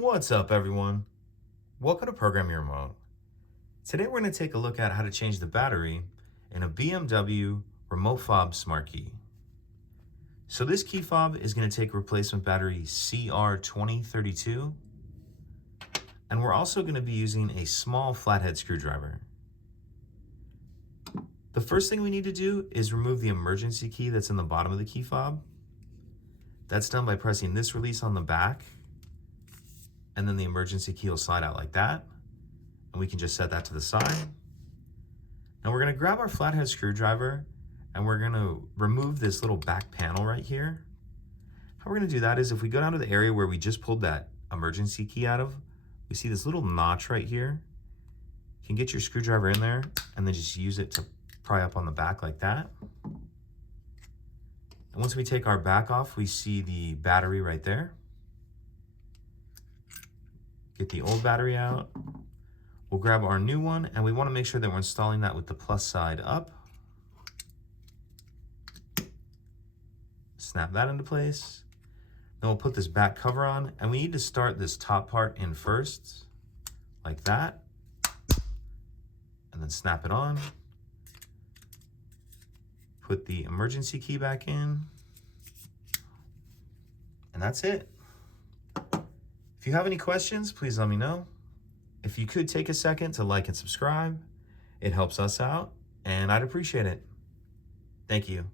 What's up, everyone? Welcome to Program Your Remote. Today we're going to take a look at how to change the battery in a BMW remote fob smart key. So this key fob is going to take replacement battery CR2032, and we're also going to be using a small flathead screwdriver. The first thing we need to do is remove the emergency key that's in the bottom of the key fob. That's done by pressing this release on the back, and then the emergency key will slide out like that. And we can just set that to the side. Now we're gonna grab our flathead screwdriver and we're gonna remove this little back panel right here. How we're gonna do that is if we go down to the area where we just pulled that emergency key out of, we see this little notch right here. You can get your screwdriver in there and then just use it to pry up on the back like that. And once we take our back off, we see the battery right there. Get the old battery out. We'll grab our new one, and we want to make sure that we're installing that with the plus side up. Snap that into place. Then we'll put this back cover on, and we need to start this top part in first, like that. And then snap it on. Put the emergency key back in. And that's it. If you have any questions, please let me know. If you could take a second to like and subscribe, it helps us out, and I'd appreciate it. Thank you.